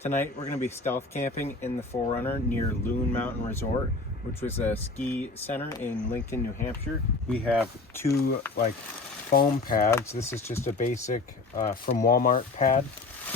Tonight we're going to be stealth camping in the 4Runner near Loon Mountain Resort, which was a ski center in Lincoln, New Hampshire. We have two foam pads. This is just a basic from Walmart pad.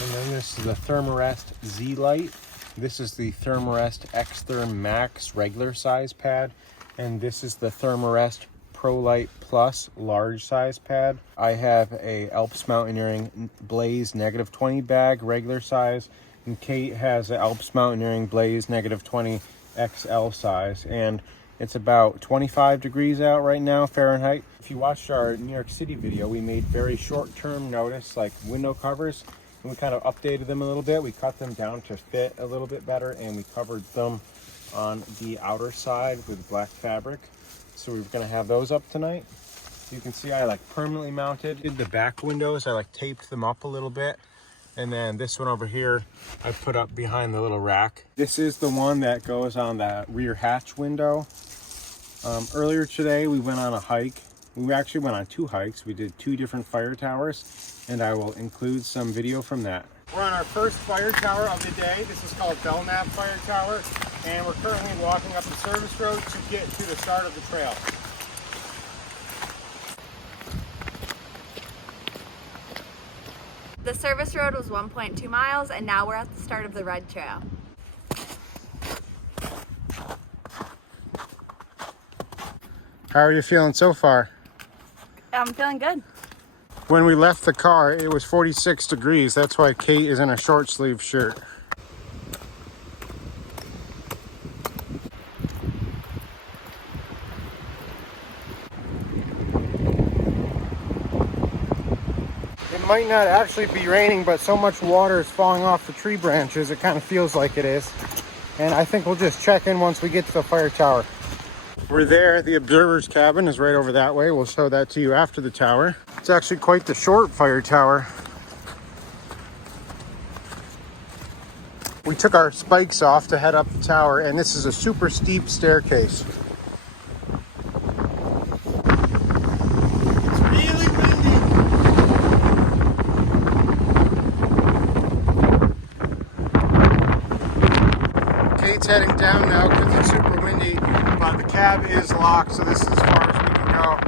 And then this is the Thermarest Z Lite. This is the Thermarest X-Therm Max regular size pad. And this is the Thermarest Pro Lite Plus large size pad. I have a Alps Mountaineering Blaze -20 bag regular size. And Kate has an Alps Mountaineering Blaze -20 XL size, and it's about 25 degrees out right now Fahrenheit. If you watched our New York City video, we made very short-term notice window covers, and we kind of updated them a little bit. We cut them down to fit a little bit better, and we covered them on the outer side with black fabric. So we're going to have those up tonight. You can see I permanently mounted the back windows. I taped them up a little bit. And then this one over here, I put up behind the little rack. This is the one that goes on the rear hatch window. Earlier today, we went on a hike. We actually went on two hikes. We did two different fire towers, and I will include some video from that. We're on our first fire tower of the day. This is called Belknap Fire Tower, and we're currently walking up the service road to get to the start of the trail. The service road was 1.2 miles, and now we're at the start of the red trail. How are you feeling so far? I'm feeling good. When we left the car, it was 46 degrees. That's why Kate is in a short sleeve shirt. It might not actually be raining, but so much water is falling off the tree branches, it kind of feels like it is. And I think we'll just check in once we get to the fire tower. We're there. The observer's cabin is right over that way. We'll show that to you after the tower. It's actually quite the short fire tower. We took our spikes off to head up the tower, and this is a super steep staircase. Heading down now because it's super windy, but the cab is locked, so this is as far as we can go.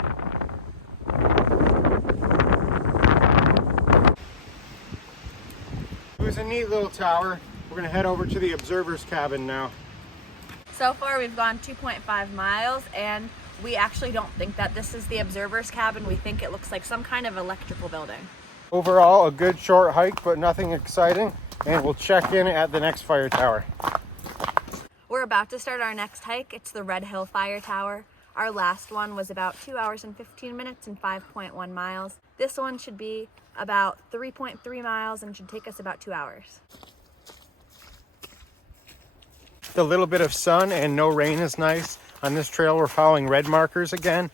It was a neat little tower. We're going to head over to the observer's cabin now. So far we've gone 2.5 miles, and we actually don't think that this is the observer's cabin. We think it looks like some kind of electrical building. Overall, a good short hike, but nothing exciting, and we'll check in at the next fire tower. We're about to start our next hike. It's the Red Hill Fire Tower. Our last one was about 2 hours and 15 minutes and 5.1 miles. This one should be about 3.3 miles and should take us about 2 hours. The little bit of sun and no rain is nice. On this trail, we're following red markers again.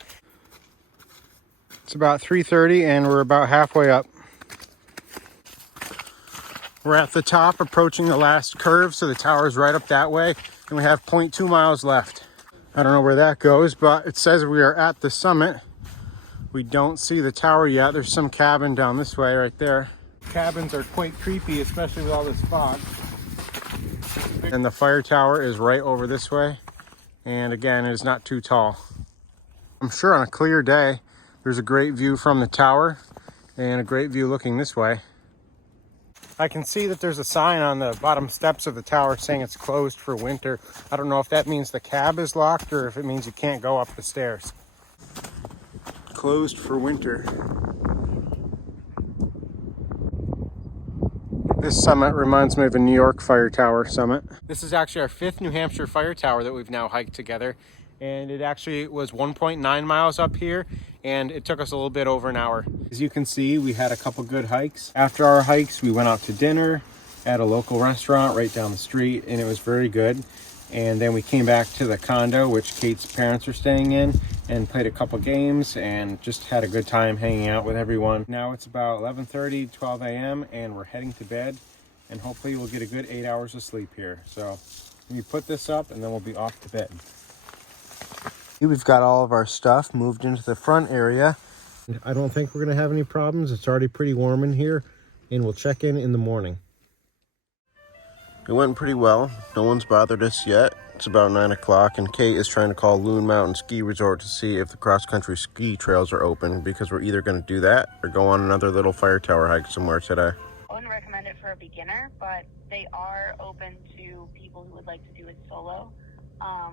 It's about 3:30 and we're about halfway up. We're at the top, approaching the last curve, so the tower is right up that way, and we have 0.2 miles left. I don't know where that goes, but it says we are at the summit. We don't see the tower yet. There's some cabin down this way right there. Cabins are quite creepy, especially with all this fog. And the fire tower is right over this way, and again, it is not too tall. I'm sure on a clear day, there's a great view from the tower and a great view looking this way. I can see that there's a sign on the bottom steps of the tower saying it's closed for winter. I don't know if that means the cab is locked or if it means you can't go up the stairs. Closed for winter. This summit reminds me of a New York fire tower summit. This is actually our 5th New Hampshire fire tower that we've now hiked together. And it actually was 1.9 miles up here, and it took us a little bit over an hour. As you can see, we had a couple good hikes. After our hikes, we went out to dinner at a local restaurant right down the street, and it was very good. And then we came back to the condo, which Kate's parents are staying in, and played a couple games and just had a good time hanging out with everyone. Now it's about 11:30, 12 a.m., and we're heading to bed, and hopefully we'll get a good 8 hours of sleep here. So let me put this up, and then we'll be off to bed. We've got all of our stuff moved into the front area. I don't think we're going to have any problems. It's already pretty warm in here, and we'll check in the morning. It went pretty well. No one's bothered us yet. It's about 9 o'clock, and Kate is trying to call Loon Mountain Ski Resort to see if the cross-country ski trails are open, because we're either going to do that or go on another little fire tower hike somewhere today. I wouldn't recommend it for a beginner, but they are open to people who would like to do it solo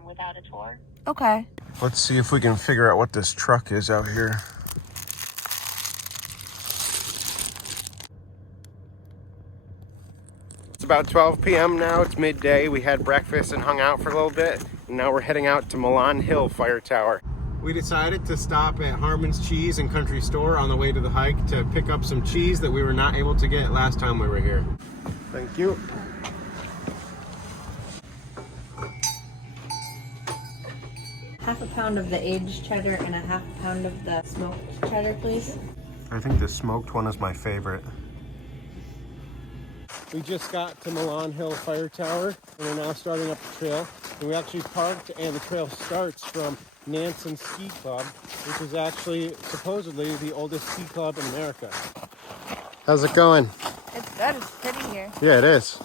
without a tour. Okay. Let's see if we can figure out what this truck is out here. It's about 12 p.m. now. It's midday. We had breakfast and hung out for a little bit. And now we're heading out to Milan Hill Fire Tower. We decided to stop at Harmon's Cheese and Country Store on the way to the hike to pick up some cheese that we were not able to get last time we were here. Thank you. Half a pound of the aged cheddar and a half pound of the smoked cheddar, please. I think the smoked one is my favorite. We just got to Milan Hill Fire Tower and we're now starting up the trail. And we actually parked, and the trail starts from Nansen Ski Club, which is actually supposedly the oldest ski club in America. How's it going? It's good. It's pretty here. Yeah, it is.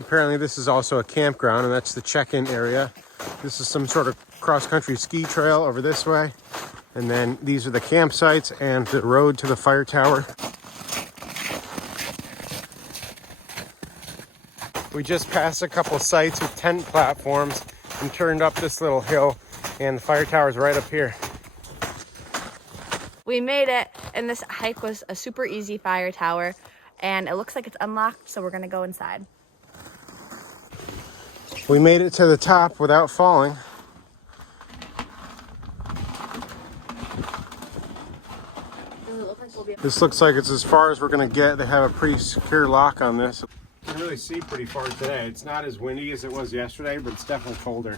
Apparently this is also a campground, and that's the check-in area. This is some sort of cross-country ski trail over this way. And then these are the campsites and the road to the fire tower. We just passed a couple sites with tent platforms and turned up this little hill, and the fire tower is right up here. We made it, and this hike was a super easy fire tower, and it looks like it's unlocked, so we're gonna go inside. We made it to the top without falling. This looks like it's as far as we're gonna get. They have a pretty secure lock on this. You can really see pretty far today. It's not as windy as it was yesterday, but it's definitely colder.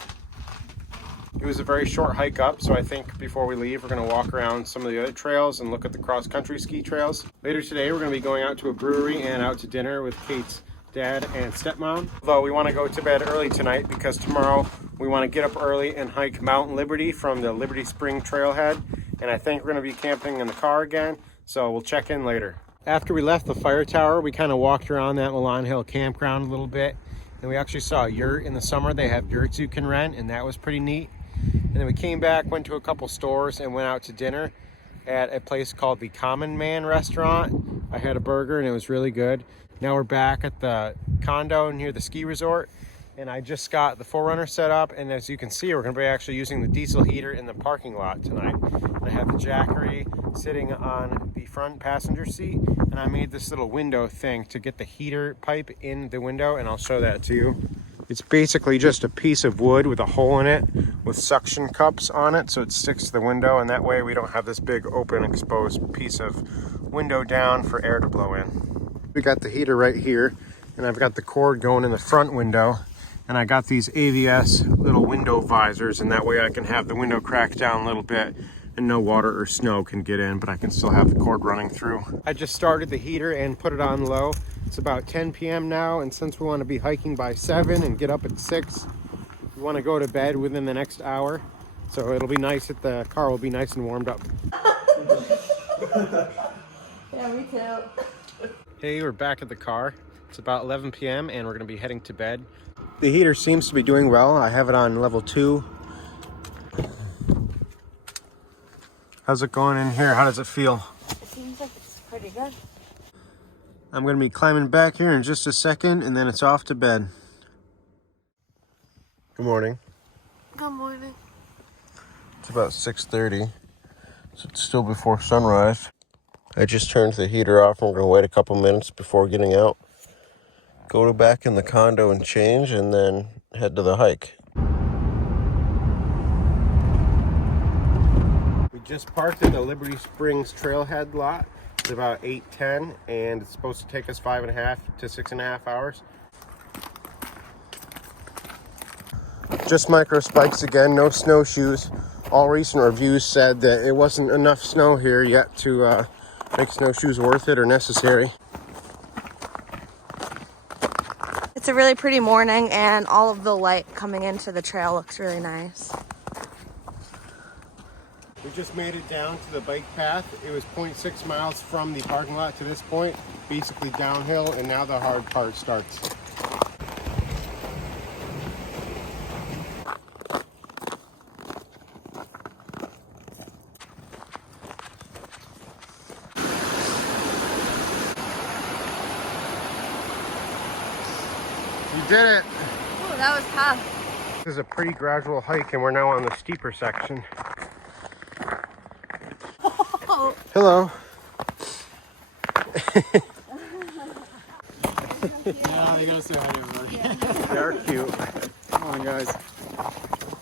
It was a very short hike up, so I think before we leave, we're going to walk around some of the other trails and look at the cross-country ski trails. Later today, we're going to be going out to a brewery and out to dinner with Kate's dad and stepmom. Although we want to go to bed early tonight because tomorrow we want to get up early and hike Mount Liberty from the Liberty Spring trailhead. And I think we're going to be camping in the car again, so we'll check in later. After we left the fire tower, we kind of walked around that Milan Hill campground a little bit. And we actually saw a yurt in the summer. They have yurts you can rent, and that was pretty neat. And then we came back, went to a couple stores, and went out to dinner at a place called the Common Man restaurant. I had a burger and it was really good. Now we're back at the condo near the ski resort, and I just got the 4Runner set up, and as you can see, we're going to be actually using the diesel heater in the parking lot tonight. And I have the Jackery sitting on the front passenger seat, and I made this little window thing to get the heater pipe in the window, and I'll show that to you. It's basically just a piece of wood with a hole in it with suction cups on it, so it sticks to the window, and that way we don't have this big open exposed piece of window down for air to blow in. We got the heater right here, and I've got the cord going in the front window, and I got these AVS little window visors, and that way I can have the window cracked down a little bit and no water or snow can get in, but I can still have the cord running through. I just started the heater and put it on low. It's about 10 p.m. now, and since we want to be hiking by 7 and get up at 6, we want to go to bed within the next hour. So it'll be nice that the car will be nice and warmed up. Yeah, me too. Hey, we're back at the car. It's about 11 p.m. and we're going to be heading to bed. The heater seems to be doing well. I have it on level 2. How's it going in here? How does it feel? It seems like it's pretty good. I'm going to be climbing back here in just a second, and then it's off to bed. Good morning. Good morning. It's about 6:30, so it's still before sunrise. I just turned the heater off, and we're going to wait a couple minutes before getting out. Go back in the condo and change, and then head to the hike. We just parked at the Liberty Springs trailhead lot. It's about 8:10, and it's supposed to take us 5.5 to 6.5 hours. Just micro spikes again, no snowshoes. All recent reviews said that it wasn't enough snow here yet to make snowshoes worth it or necessary. It's a really pretty morning, and all of the light coming into the trail looks really nice. We just made it down to the bike path. It was 0.6 miles from the parking lot to this point, basically downhill, and now the hard part starts. You did it! Ooh, that was tough. This is a pretty gradual hike, and we're now on the steeper section. Hello. Yeah, you gotta say hi to everybody. Yeah. They're cute. Come on, guys.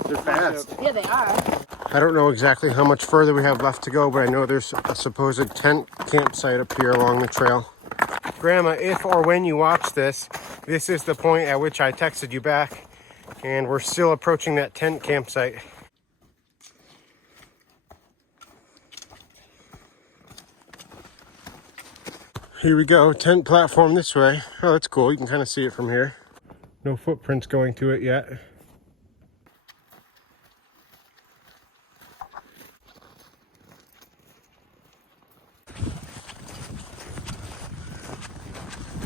They're fast. Yeah, they are. I don't know exactly how much further we have left to go, but I know there's a supposed tent campsite up here along the trail. Grandma, if or when you watch this, this is the point at which I texted you back, and we're still approaching that tent campsite. Here we go, tent platform this way. Oh, that's cool. You can kind of see it from here. No footprints going to it yet.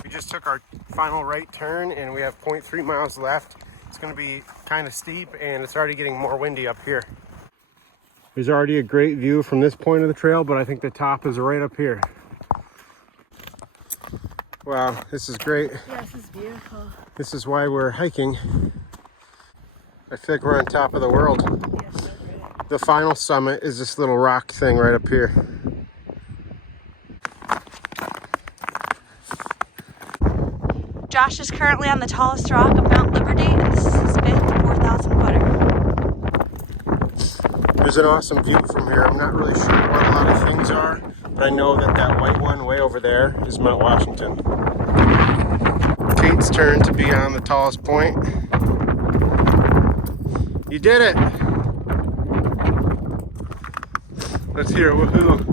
We just took our final right turn and we have 0.3 miles left. It's going to be kind of steep and it's already getting more windy up here. There's already a great view from this point of the trail, but I think the top is right up here. Wow, this is great. Yeah, this is beautiful. This is why we're hiking. I feel like we're on top of the world. Yeah, so great. The final summit is this little rock thing right up here. Josh is currently on the tallest rock of Mount Liberty, and this is his fifth 4,000 footer. There's an awesome view from here. I'm not really sure what a lot of things are, but I know that that white one way over there is Mount Washington. Kate's turn to be on the tallest point. You did it! Let's hear a woohoo.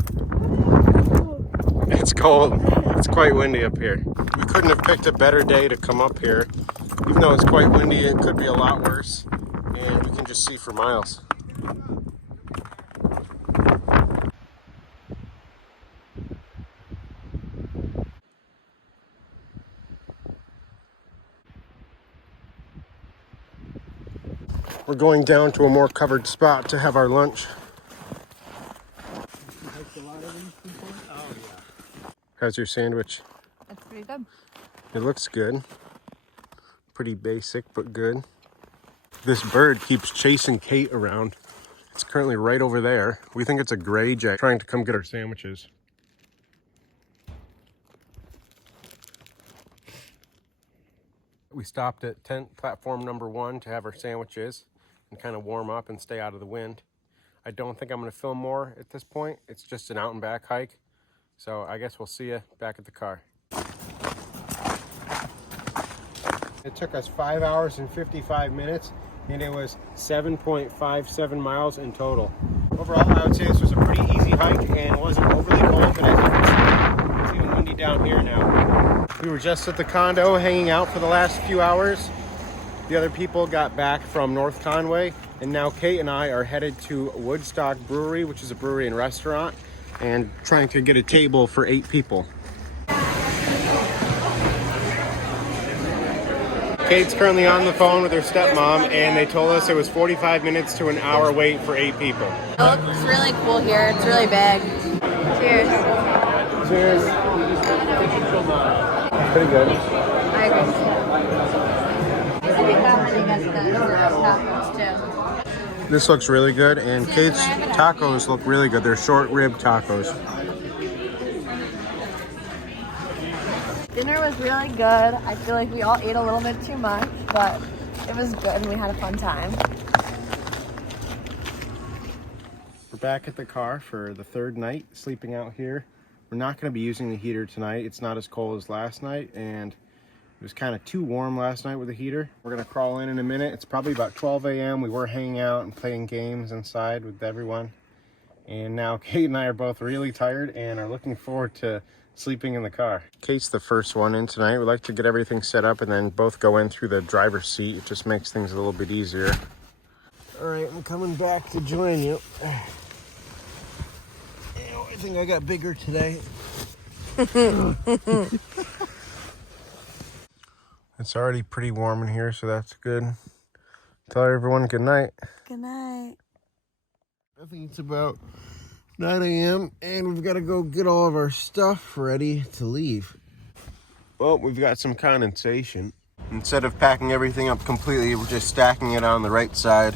It's cold. It's quite windy up here. We couldn't have picked a better day to come up here. Even though it's quite windy, it could be a lot worse. And we can just see for miles. We're going down to a more covered spot to have our lunch. How's your sandwich? That's pretty good. It looks good. Pretty basic, but good. This bird keeps chasing Kate around. It's currently right over there. We think it's a gray jay trying to come get our sandwiches. We stopped at tent platform number 1 to have our sandwiches and kind of warm up and stay out of the wind. I don't think I'm going to film more at this point. It's just an out and back hike. So I guess we'll see you back at the car. It took us 5 hours and 55 minutes and it was 7.57 miles in total. Overall, I would say this was a pretty easy hike and wasn't overly cold, but as you can see, it's even windy down here now. We were just at the condo hanging out for the last few hours. The other people got back from North Conway, and now Kate and I are headed to Woodstock Brewery, which is a brewery and restaurant, and trying to get a table for 8 people. Kate's currently on the phone with her stepmom, and they told us it was 45 minutes to an hour wait for 8 people. It looks really cool here. It's really big. Cheers. Cheers. Pretty good. I agree. I think that one you guys the tacos too. This looks really good, and Kate's tacos look really good. They're short rib tacos. Dinner was really good. I feel like we all ate a little bit too much, but it was good and we had a fun time. We're back at the car for the 3rd night, sleeping out here. We're not going to be using the heater tonight. It's not as cold as last night, and it was kind of too warm last night with the heater. We're going to crawl in a minute. It's probably about 12 a.m. We were hanging out and playing games inside with everyone. And now Kate and I are both really tired and are looking forward to sleeping in the car. Kate's the first one in tonight. We like to get everything set up and then both go in through the driver's seat. It just makes things a little bit easier. All right, I'm coming back to join you. think I got bigger today. It's already pretty warm in here, so that's good. Tell everyone good night. Good night. I think it's about 9 a.m. and we've got to go get all of our stuff ready to leave. Well, we've got some condensation. Instead of packing everything up completely, we're just stacking it on the right side.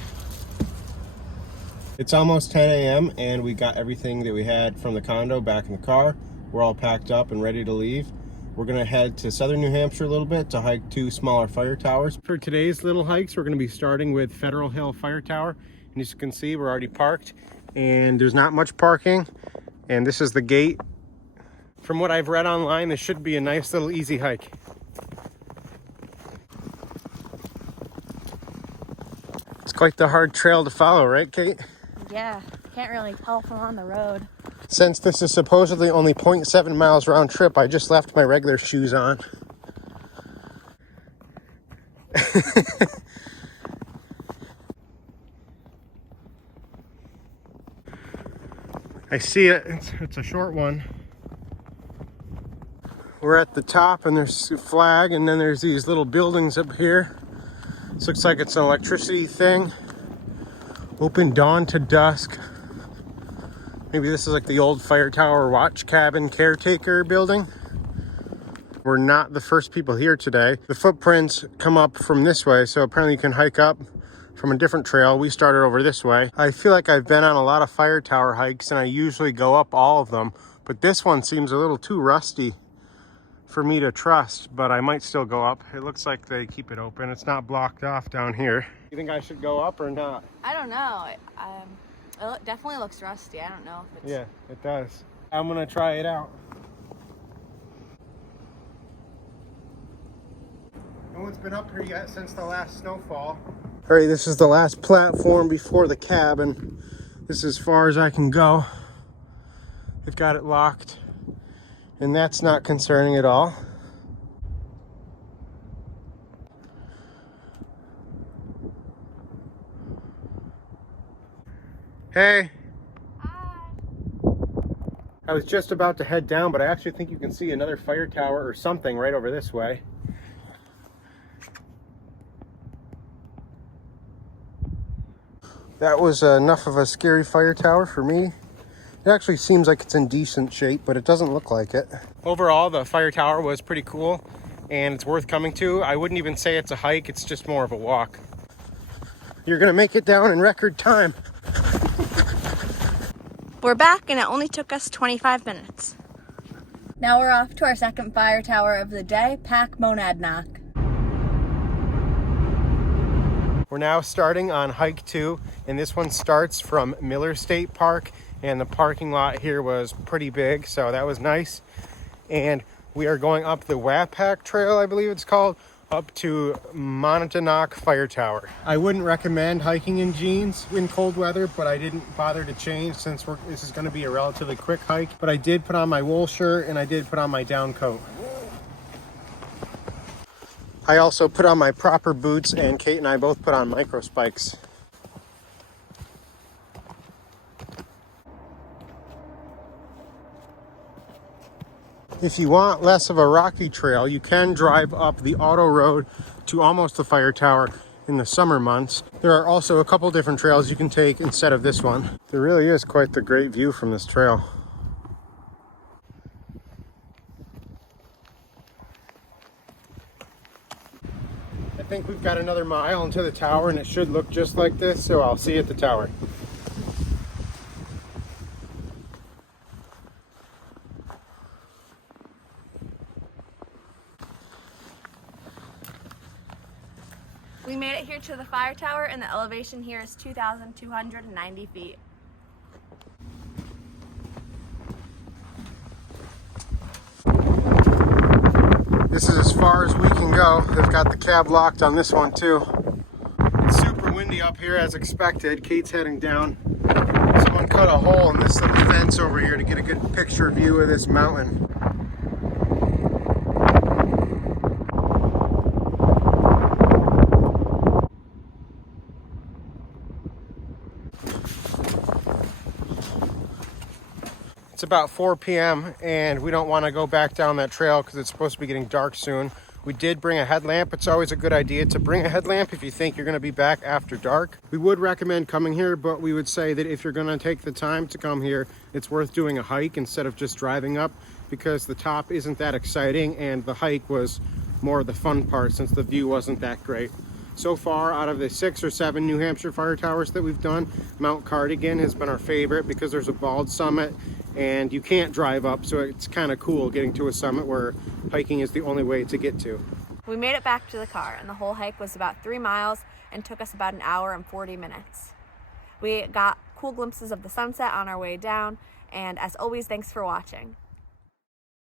It's almost 10 a.m. and we got everything that we had from the condo back in the car. We're all packed up and ready to leave. We're gonna head to southern New Hampshire a little bit to hike 2 smaller fire towers. For today's little hikes, we're gonna be starting with Federal Hill Fire Tower. And as you can see, we're already parked and there's not much parking. And this is the gate. From what I've read online, this should be a nice little easy hike. It's quite the hard trail to follow, right, Kate? Yeah, can't really tell from on the road. Since this is supposedly only 0.7 miles round trip, I just left my regular shoes on. I see it. It's a short one. We're at the top and there's a flag and then there's these little buildings up here. This looks like it's an electricity thing. Open dawn to dusk. Maybe this is like the old fire tower watch cabin caretaker building. We're not the first people here today. The footprints come up from this way, so apparently you can hike up from a different trail. We started over this way. I feel like I've been on a lot of fire tower hikes and I usually go up all of them, but this one seems a little too rusty for me to trust, but I might still go up. It looks like they keep it open. It's not blocked off down here. You think I should go up or not? I don't know. It definitely looks rusty. I don't know if it's... Yeah, it does. I'm gonna try it out. No one's been up here yet since the last snowfall. All right, this is the last platform before the cabin. This is as far as I can go. They've got it locked, and that's not concerning at all. Hey. Hi. I was just about to head down, but I actually think you can see another fire tower or something right over this way. That was enough of a scary fire tower for me. It actually seems like it's in decent shape, but it doesn't look like it. Overall, the fire tower was pretty cool and it's worth coming to. I wouldn't even say it's a hike, it's just more of a walk. You're gonna make it down in record time. We're back and it only took us 25 minutes. Now we're off to our second fire tower of the day, Pac Monadnock. We're now starting on hike 2, and this one starts from Miller State Park, and the parking lot here was pretty big, so that was nice. And we are going up the Wapak Trail, I believe it's called, up to Monadnock Fire Tower. I wouldn't recommend hiking in jeans in cold weather, but I didn't bother to change since this is going to be a relatively quick hike. But I did put on my wool shirt and I did put on my down coat. I also put on my proper boots, and Kate and I both put on micro spikes. If you want less of a rocky trail, you can drive up the auto road to almost the fire tower in the summer months. There are also a couple different trails you can take instead of this one. There really is quite the great view from this trail. I think we've got another mile into the tower and it should look just like this, so I'll see you at the tower. We made it here to the fire tower and the elevation here is 2,290 feet. This is as far as we can go. They've got the cab locked on this one too. It's super windy up here as expected. Kate's heading down. Someone cut a hole in this little fence over here to get a good picture view of this mountain. It's about 4 p.m. and we don't want to go back down that trail because it's supposed to be getting dark soon. We did bring a headlamp. It's always a good idea to bring a headlamp if you think you're going to be back after dark. We would recommend coming here, but we would say that if you're going to take the time to come here, it's worth doing a hike instead of just driving up, because the top isn't that exciting and the hike was more the fun part since the view wasn't that great. So far, out of the 6 or 7 New Hampshire fire towers that we've done, Mount Cardigan has been our favorite because there's a bald summit and you can't drive up, so it's kind of cool getting to a summit where hiking is the only way to get to. We made it back to the car, and the whole hike was about 3 miles and took us about an hour and 40 minutes. We got cool glimpses of the sunset on our way down, and as always, thanks for watching.